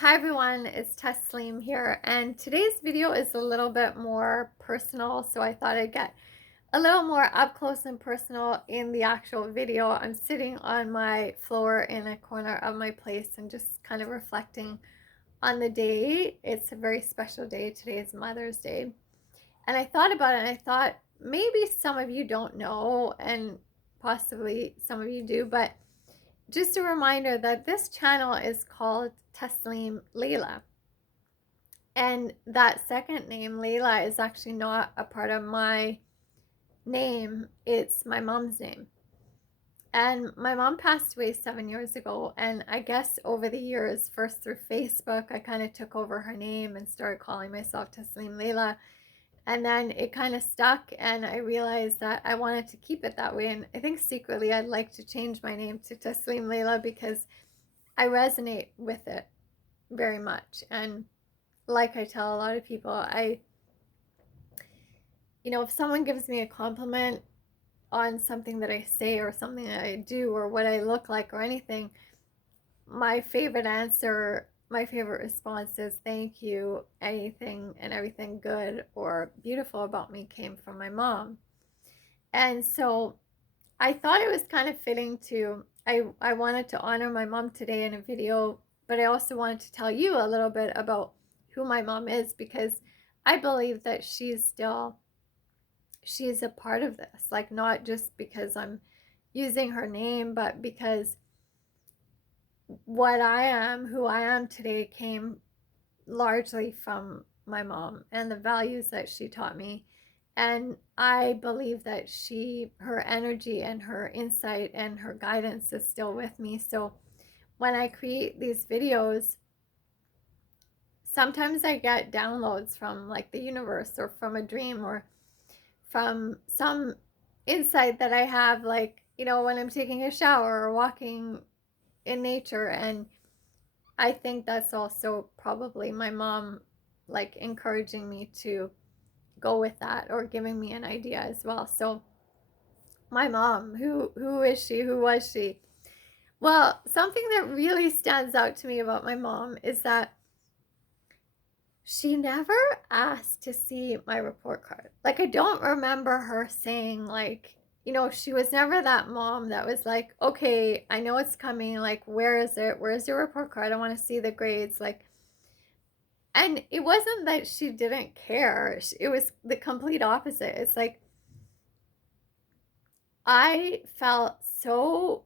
Hi everyone, it's Tasleem here, and today's video is a little bit more personal, so I thought I'd get a little more up close and personal in the actual video. I'm sitting on my floor in a corner of my place and just kind of reflecting on the day. It's a very special day. Today is Mother's Day, and I thought about it and I thought maybe some of you don't know, and possibly some of you do, but just a reminder that this channel is called Tasleem Laila. And that second name, Laila, is actually not a part of my name. It's my mom's name. And my mom passed away 7 years ago. And I guess over the years, first through Facebook, I kind of took over her name and started calling myself Tasleem Laila. And then it kind of stuck, and I realized that I wanted to keep it that way. And I think secretly I'd like to change my name to Tasleem Laila because I resonate with it very much. And like I tell a lot of people, if someone gives me a compliment on something that I say or something that I do or what I look like or anything, my favorite answer, my favorite response is thank you. Anything and everything good or beautiful about me came from my mom. And so I thought it was kind of fitting to, I wanted to honor my mom today in a video, but I also wanted to tell you a little bit about who my mom is, because I believe that she's a part of this, like not just because I'm using her name, but because what I am, who I am today, came largely from my mom and the values that she taught me. And I believe that her energy and her insight and her guidance is still with me. So when I create these videos, sometimes I get downloads from like the universe or from a dream or from some insight that I have, like, when I'm taking a shower or walking in nature. And I think that's also probably my mom, like, encouraging me to go with that or giving me an idea as well. So my mom, who is she? Who was she? Well, something that really stands out to me about my mom is that she never asked to see my report card. Like, I don't remember her saying, like, she was never that mom that was like, okay, I know it's coming. Like, where is it? Where's your report card? I want to see the grades. Like, and it wasn't that she didn't care. It was the complete opposite. It's like, I felt so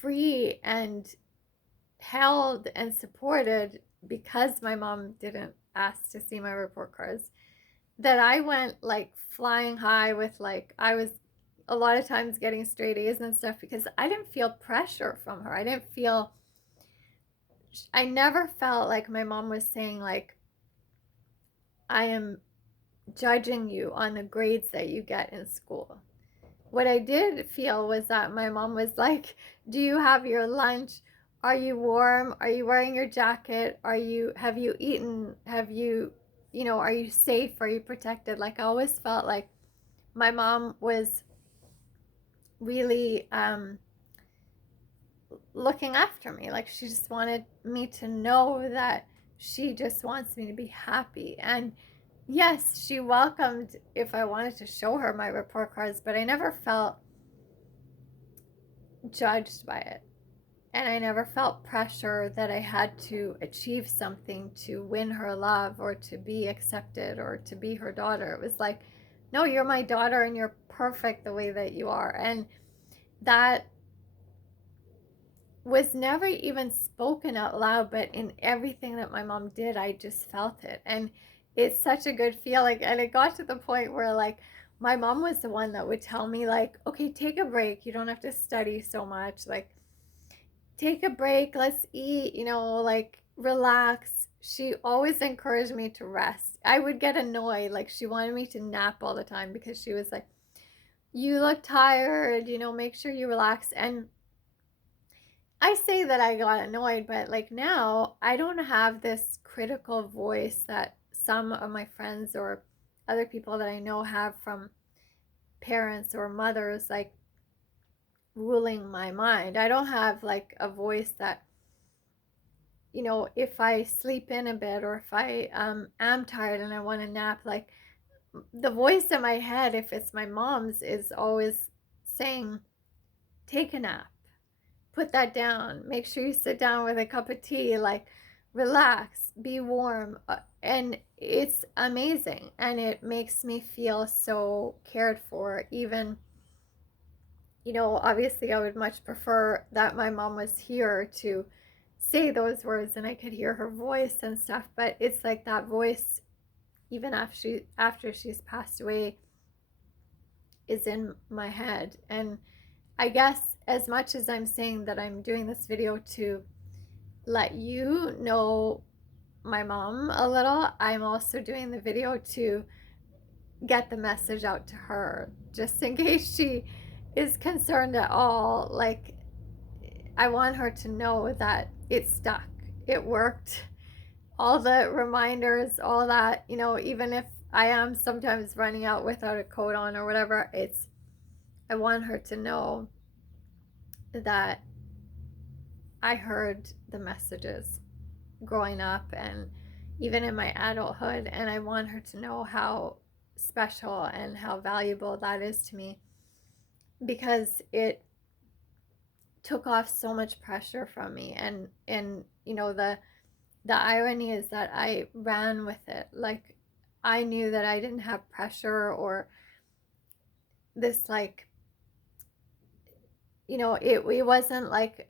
free and held and supported because my mom didn't ask to see my report cards, that I went like flying high with, like, I was a lot of times getting straight A's and stuff because I didn't feel pressure from her. I never felt like my mom was saying, like, I am judging you on the grades that you get in school. What I did feel was that my mom was like, do you have your lunch? Are you warm? Are you wearing your jacket? Have you eaten? Are you safe? Are you protected? Like, I always felt like my mom was really looking after me. Like, she just wanted me to know that she just wants me to be happy. And yes, she welcomed if I wanted to show her my report cards, but I never felt judged by it. And I never felt pressure that I had to achieve something to win her love or to be accepted or to be her daughter. It was like, no, you're my daughter and you're perfect the way that you are. And that was never even spoken out loud, but in everything that my mom did, I just felt it. And it's such a good feeling. And it got to the point where, like, my mom was the one that would tell me, like, okay, take a break. You don't have to study so much. Like, take a break. Let's eat, like, relax. She always encouraged me to rest. I would get annoyed. Like, she wanted me to nap all the time because she was like, you look tired, make sure you relax. And I say that I got annoyed, but like now I don't have this critical voice that some of my friends or other people that I know have from parents or mothers, like, ruling my mind. I don't have like a voice that you know, if I sleep in a bit, or if I am tired and I want to nap, like the voice in my head, if it's my mom's, is always saying, take a nap, put that down, make sure you sit down with a cup of tea, like relax, be warm. And it's amazing, and it makes me feel so cared for. Even, you know, obviously I would much prefer that my mom was here to say those words and I could hear her voice and stuff, but it's like that voice, even after she's passed away, is in my head. And I guess, as much as I'm saying that I'm doing this video to let you know my mom a little, I'm also doing the video to get the message out to her, just in case she is concerned at all. Like, I want her to know that it stuck, it worked. All the reminders, all that, you know, even if I am sometimes running out without a coat on or whatever, I want her to know that I heard the messages growing up and even in my adulthood, and I want her to know how special and how valuable that is to me, because it took off so much pressure from me. And you know, the irony is that I ran with it. Like, I knew that I didn't have pressure or this, like, you know, it wasn't like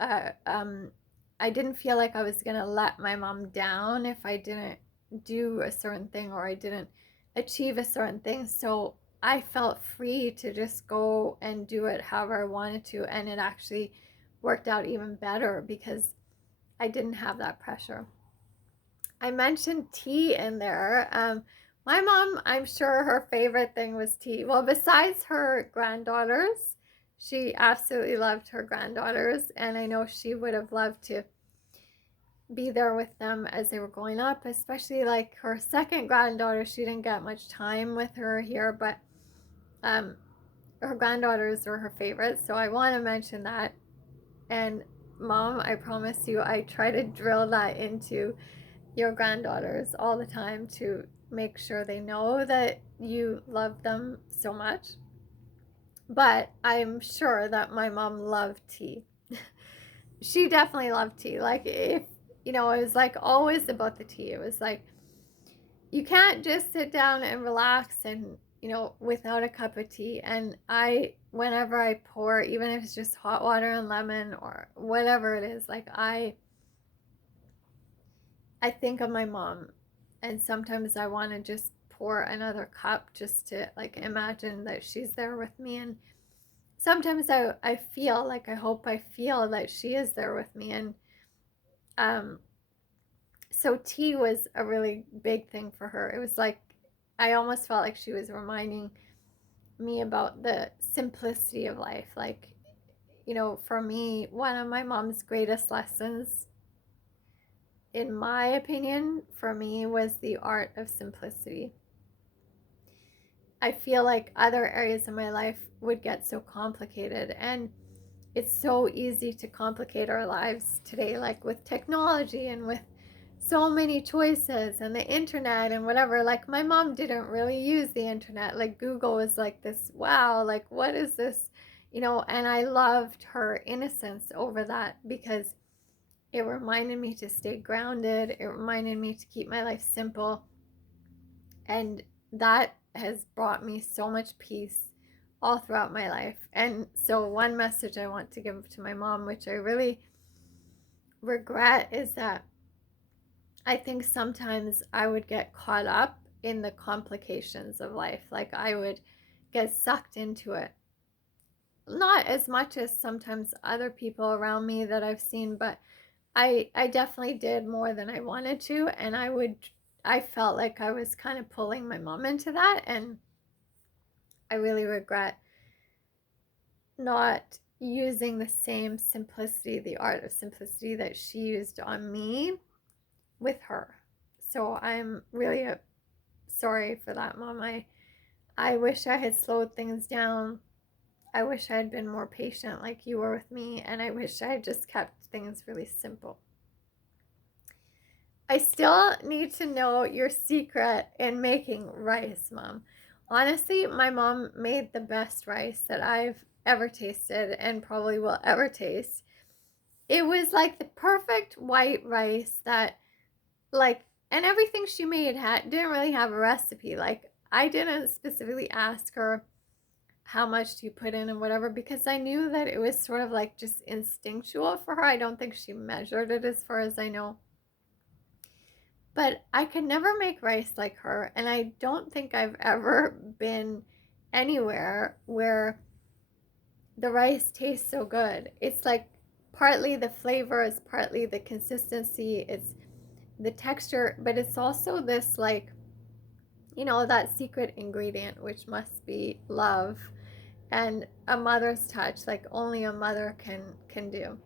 I didn't feel like I was gonna let my mom down if I didn't do a certain thing or I didn't achieve a certain thing. So I felt free to just go and do it however I wanted to, and it actually worked out even better because I didn't have that pressure. I mentioned tea in there. My mom, I'm sure her favorite thing was tea. Well, besides her granddaughters, she absolutely loved her granddaughters, and I know she would have loved to be there with them as they were growing up, especially like her second granddaughter. She didn't get much time with her here, but um, her granddaughters were her favorites, so I want to mention that. And Mom, I promise you, I try to drill that into your granddaughters all the time to make sure they know that you love them so much. But I'm sure that my mom loved tea. She definitely loved tea. Like, if, you know, it was like always about the tea. It was like, you can't just sit down and relax and, you know, without a cup of tea. And whenever I pour, even if it's just hot water and lemon or whatever it is, like, I think of my mom, and sometimes I want to just pour another cup just to, like, imagine that she's there with me. And sometimes I feel like, I hope I feel that she is there with me. And um so tea was a really big thing for her. It was like, I almost felt like she was reminding me about the simplicity of life. Like, you know, for me, one of my mom's greatest lessons, in my opinion, for me, was the art of simplicity. I feel like other areas of my life would get so complicated, and it's so easy to complicate our lives today, like with technology and with so many choices and the internet and whatever. Like, my mom didn't really use the internet. Like, Google was like this, wow, like, what is this, you know? And I loved her innocence over that, because it reminded me to stay grounded. It reminded me to keep my life simple. And that has brought me so much peace all throughout my life. And so, one message I want to give to my mom, which I really regret, is that I think sometimes I would get caught up in the complications of life. Like, I would get sucked into it. Not as much as sometimes other people around me that I've seen, but I definitely did more than I wanted to. And I felt like I was kind of pulling my mom into that. And I really regret not using the same simplicity, the art of simplicity, that she used on me with her. So I'm really sorry for that, Mom. I wish I had slowed things down. I wish I had been more patient like you were with me, and I wish I had just kept things really simple. I still need to know your secret in making rice, Mom. Honestly, my mom made the best rice that I've ever tasted and probably will ever taste. It was like the perfect white rice that, like, and everything she made didn't really have a recipe. Like, I didn't specifically ask her how much do you put in and whatever, because I knew that it was sort of like just instinctual for her. I don't think she measured it as far as I know. But I could never make rice like her, and I don't think I've ever been anywhere where the rice tastes so good. It's like partly the flavor, it's partly the consistency, it's the texture, but it's also this, like, that secret ingredient, which must be love and a mother's touch, like only a mother can do.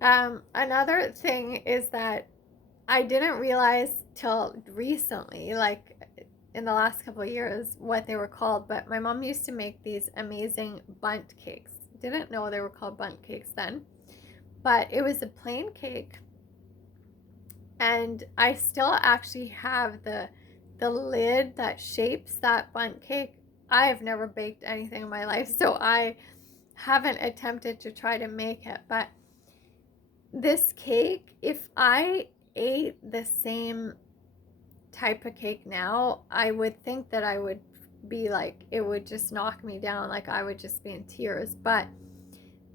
Another thing is that I didn't realize till recently, like in the last couple of years, what they were called, but my mom used to make these amazing bundt cakes. Didn't know they were called bundt cakes then, but it was a plain cake, and I still actually have the lid that shapes that bundt cake. I have never baked anything in my life, so I haven't attempted to try to make it, but this cake, if I ate the same type of cake now, I would think that I would be like, it would just knock me down, like I would just be in tears. But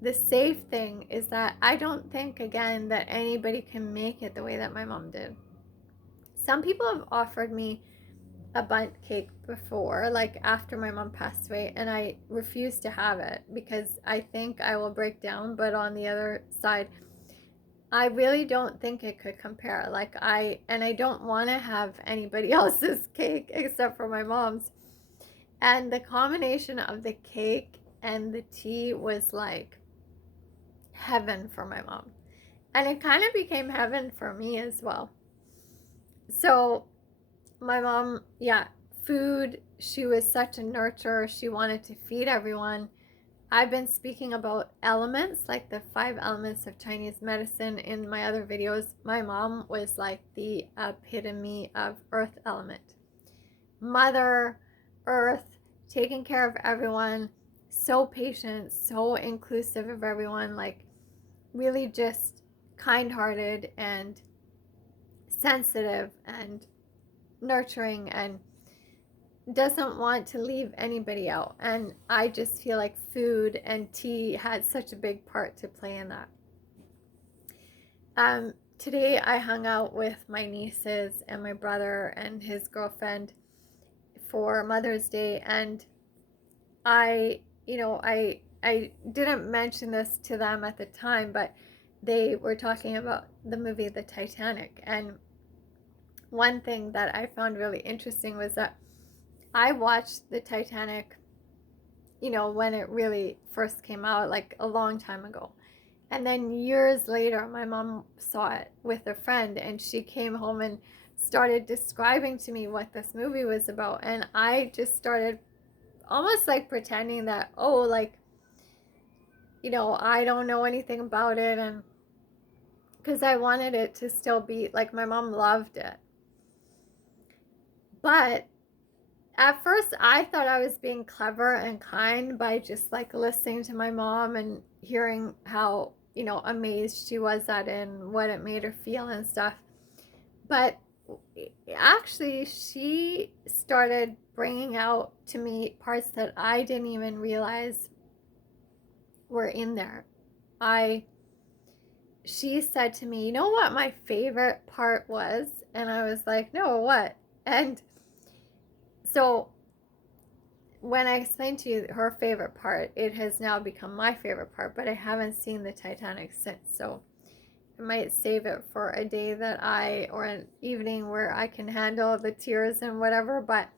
the safe thing is that I don't think, again, that anybody can make it the way that my mom did. Some people have offered me a bundt cake before, like after my mom passed away, and I refused to have it because I think I will break down. But on the other side, I really don't think it could compare. Like, I don't want to have anybody else's cake except for my mom's. And the combination of the cake and the tea was like heaven for my mom. And it kind of became heaven for me as well. So my mom, yeah, food, she was such a nurturer. She wanted to feed everyone. I've been speaking about elements, like the 5 elements of Chinese medicine in my other videos. My mom was like the epitome of earth element. Mother Earth, taking care of everyone, so patient, so inclusive of everyone, like really just kind-hearted and sensitive and nurturing, and doesn't want to leave anybody out. And I just feel like food and tea had such a big part to play in that. Today I hung out with my nieces and my brother and his girlfriend for Mother's Day, and I didn't mention this to them at the time, but they were talking about the movie The Titanic, and one thing that I found really interesting was that I watched the Titanic, when it really first came out, like a long time ago. And then years later, my mom saw it with a friend, and she came home and started describing to me what this movie was about. And I just started almost like pretending that, oh, like, I don't know anything about it. And because I wanted it to still be like my mom loved it. But at first, I thought I was being clever and kind by just like listening to my mom and hearing how, amazed she was at it and what it made her feel and stuff. But actually, she started bringing out to me parts that I didn't even realize were in there. She said to me, "You know what my favorite part was?" And I was like, "No, what?" And so when I explained to you her favorite part, it has now become my favorite part, but I haven't seen the Titanic since, so I might save it for a day or an evening where I can handle the tears and whatever. But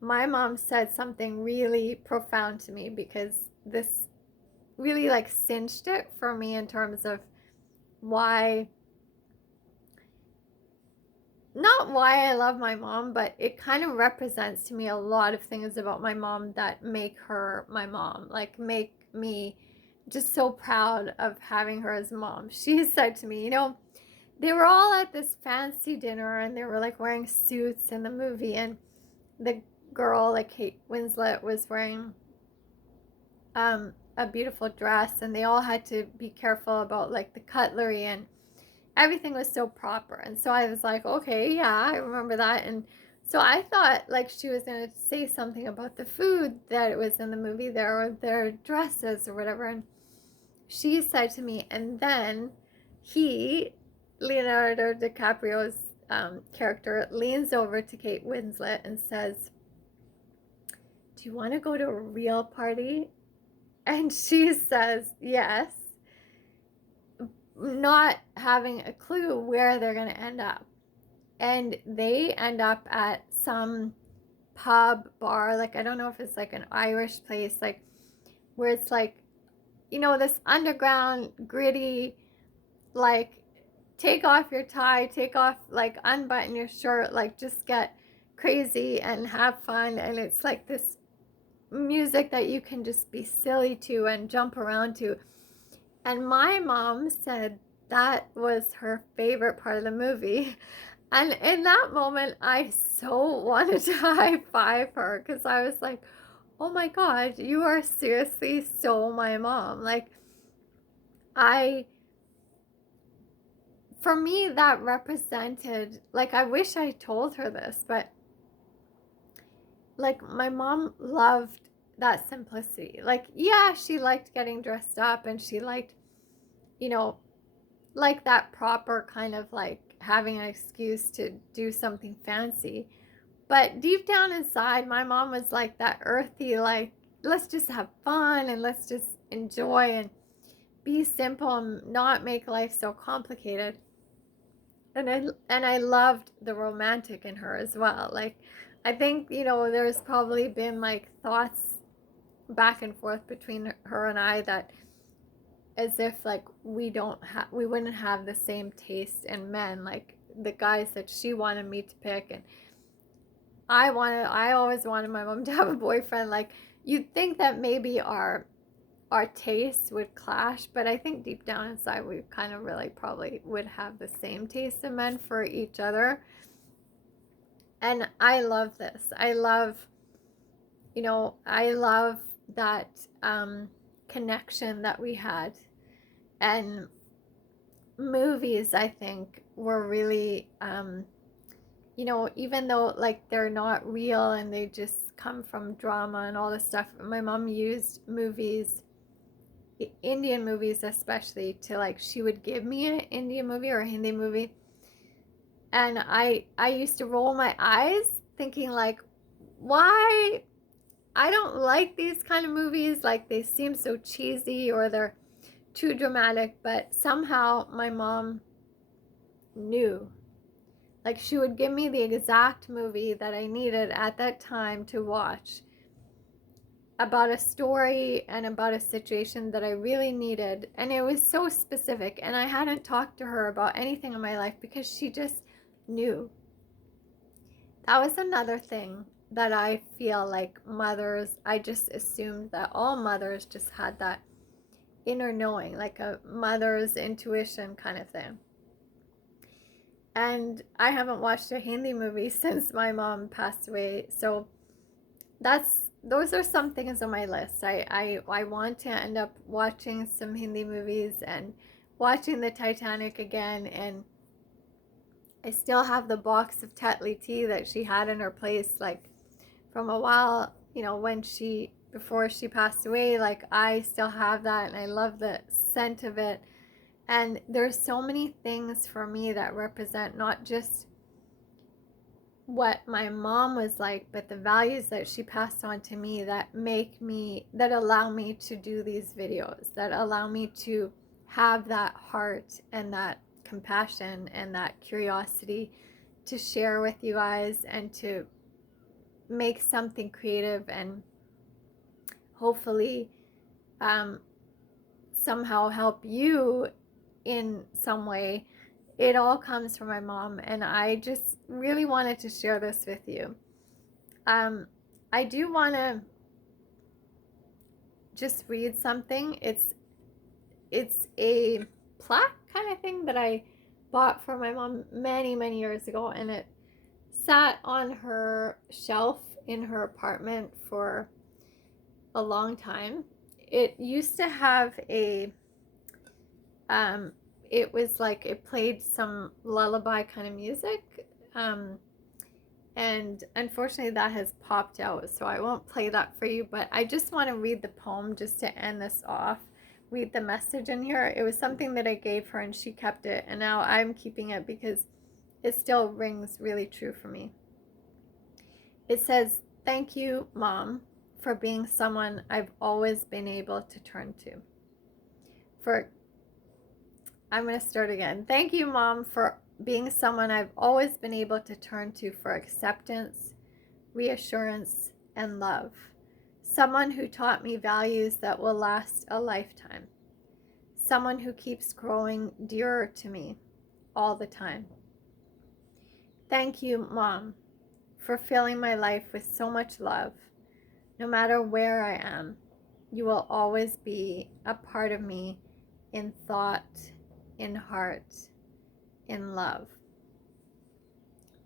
my mom said something really profound to me, because this really like cinched it for me in terms of not why I love my mom, but it kind of represents to me a lot of things about my mom that make her my mom, like make me just so proud of having her as a mom. She said to me, they were all at this fancy dinner and they were like wearing suits in the movie, and the girl, like Kate Winslet, was wearing a beautiful dress, and they all had to be careful about like the cutlery, and everything was so proper. And so I was like, okay, yeah, I remember that. And so I thought like she was going to say something about the food that it was in the movie there, or their dresses or whatever. And she said to me, and then he, Leonardo DiCaprio's character, leans over to Kate Winslet and says, do you want to go to a real party? And she says, yes, not having a clue where they're going to end up. And they end up at some pub bar, like I don't know if it's like an Irish place, like where it's like, you know, this underground gritty, like take off your tie, take off, like unbutton your shirt, like just get crazy and have fun. And it's like this music that you can just be silly to and jump around to. And my mom said that was her favorite part of the movie. And in that moment, I so wanted to high five her, because I was like, oh my God, you are seriously so my mom. Like, for me, that represented, like, I wish I told her this, but like, my mom loved that simplicity. Like, yeah, she liked getting dressed up, and she liked, you know, like that proper kind of like having an excuse to do something fancy. But deep down inside, my mom was like that earthy, like, let's just have fun and let's just enjoy and be simple and not make life so complicated. And I loved the romantic in her as well. Like, I think, you know, there's probably been like thoughts back and forth between her and I, that as if like we wouldn't have the same taste in men, like the guys that she wanted me to pick. And I always wanted my mom to have a boyfriend. Like, you'd think that maybe our tastes would clash, but I think deep down inside we kind of really probably would have the same taste in men for each other. And I love this. I love, you know, I love that connection that we had. And movies, I think, were really, you know, even though like they're not real and they just come from drama and all this stuff, my mom used movies, Indian movies especially, to like, she would give me an Indian movie or a Hindi movie, and I used to roll my eyes thinking like, why? I don't like these kind of movies, like they seem so cheesy or they're too dramatic. But somehow my mom knew. Like, she would give me the exact movie that I needed at that time to watch, about a story and about a situation that I really needed. And it was so specific. And I hadn't talked to her about anything in my life because she just knew. That was another thing that I feel like mothers, I just assumed that all mothers just had that inner knowing, like a mother's intuition kind of thing. And I haven't watched a Hindi movie since my mom passed away. So those are some things on my list. I want to end up watching some Hindi movies and watching the Titanic again. And I still have the box of Tetley tea that she had in her place, like from a while, you know, before she passed away. Like, I still have that, and I love the scent of it. And there's so many things for me that represent not just what my mom was like, but the values that she passed on to me that allow me to do these videos, that allow me to have that heart and that compassion and that curiosity to share with you guys, and to make something creative and hopefully somehow help you in some way. It all comes from my mom, and I just really wanted to share this with you. I do want to just read something. It's a plaque kind of thing that I bought for my mom many, many years ago, and it sat on her shelf in her apartment for a long time. It used to have a it was like it played some lullaby kind of music, and unfortunately that has popped out, so I won't play that for you, but I just want to read the poem just to end this off, read the message in here. It was something that I gave her and she kept it, and now I'm keeping it because it still rings really true for me. It says, "Thank you, Mom, for being someone I've always been able to turn to. I'm going to start again. Thank you, Mom, for being someone I've always been able to turn to for acceptance, reassurance, and love. Someone who taught me values that will last a lifetime. Someone who keeps growing dearer to me all the time. Thank you, Mom, for filling my life with so much love. No matter where I am, you will always be a part of me in thought, in heart, in love."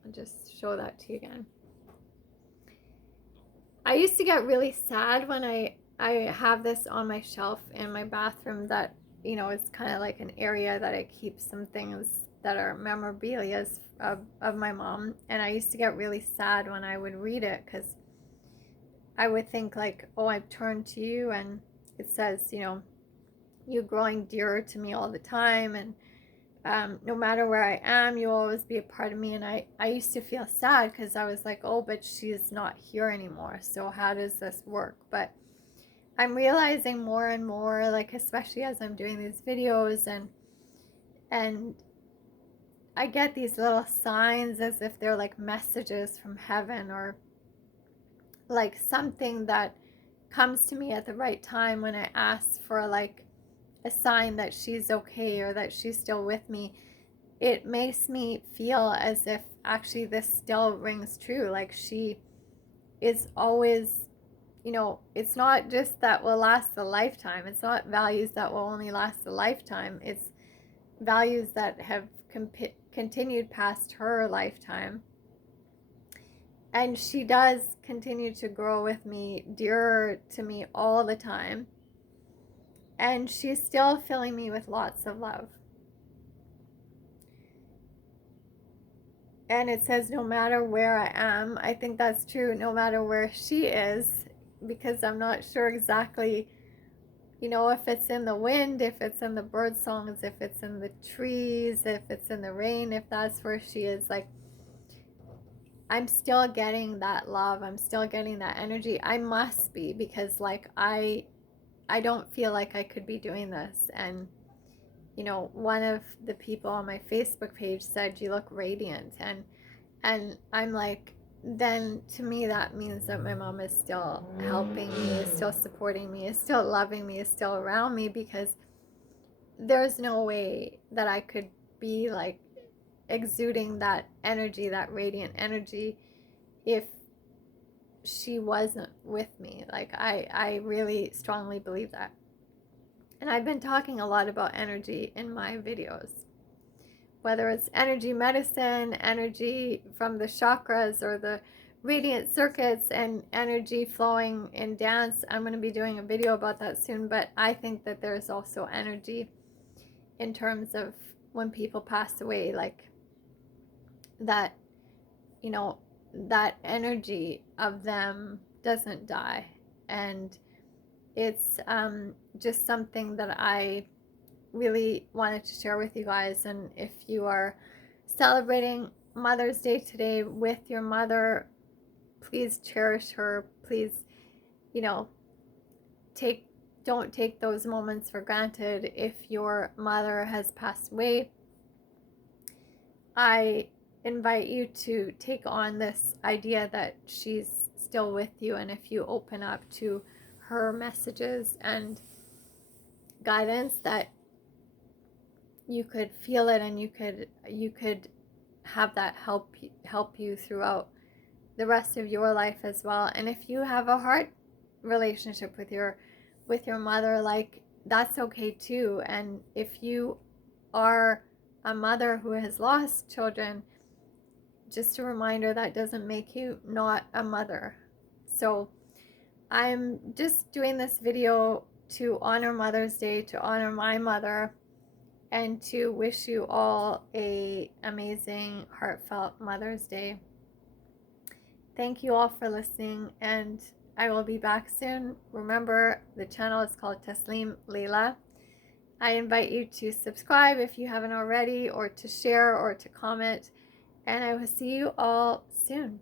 I'll just show that to you again. I used to get really sad when I have this on my shelf in my bathroom that, you know, it's kind of like an area that I keep some things that are memorabilia of my mom. And I used to get really sad when I would read it because I would think like, oh, I've turned to you, and it says, you know, you growing dearer to me all the time, and no matter where I am, you'll always be a part of me. And I used to feel sad because I was like, oh, but she's not here anymore, so how does this work? But I'm realizing more and more, like especially as I'm doing these videos, and I get these little signs as if they're like messages from heaven, or like something that comes to me at the right time when I ask for like a sign that she's okay or that she's still with me. It makes me feel as if actually this still rings true. Like she is always, you know, it's not just that will last a lifetime. It's not values that will only last a lifetime. It's values that have continued past her lifetime. And she does continue to grow with me, dearer to me all the time. And she's still filling me with lots of love. And it says, no matter where I am. I think that's true, no matter where she is, because I'm not sure exactly, you know, if it's in the wind, if it's in the bird songs, if it's in the trees, if it's in the rain, if that's where she is. Like, I'm still getting that love. I'm still getting that energy. I must be, because like I don't feel like I could be doing this. And you know, one of the people on my Facebook page said, "You look radiant." And I'm like, then to me that means that my mom is still helping me, is still supporting me, is still loving me, is still around me, because there's no way that I could be like exuding that energy, that radiant energy, if she wasn't with me. Like I really strongly believe that. And I've been talking a lot about energy in my videos, whether it's energy medicine, energy from the chakras, or the radiant circuits, and energy flowing in dance. I'm going to be doing a video about that soon, but I think that there's also energy in terms of when people pass away, like that, you know, that energy of them doesn't die. And it's just something that I really wanted to share with you guys. And if you are celebrating Mother's Day today with your mother, please cherish her. Please, you know, don't take those moments for granted. If your mother has passed away, I invite you to take on this idea that she's still with you. And if you open up to her messages and guidance, that you could feel it, and you could have that help you throughout the rest of your life as well. And if you have a heart relationship with your mother, like that's okay too. And if you are a mother who has lost children, just a reminder that doesn't make you not a mother. So I'm just doing this video to honor Mother's Day, to honor my mother, and to wish you all a amazing, heartfelt Mother's Day. Thank you all for listening, and I will be back soon. Remember, the channel is called Tasleem Laila. I invite you to subscribe if you haven't already, or to share, or to comment, and I will see you all soon.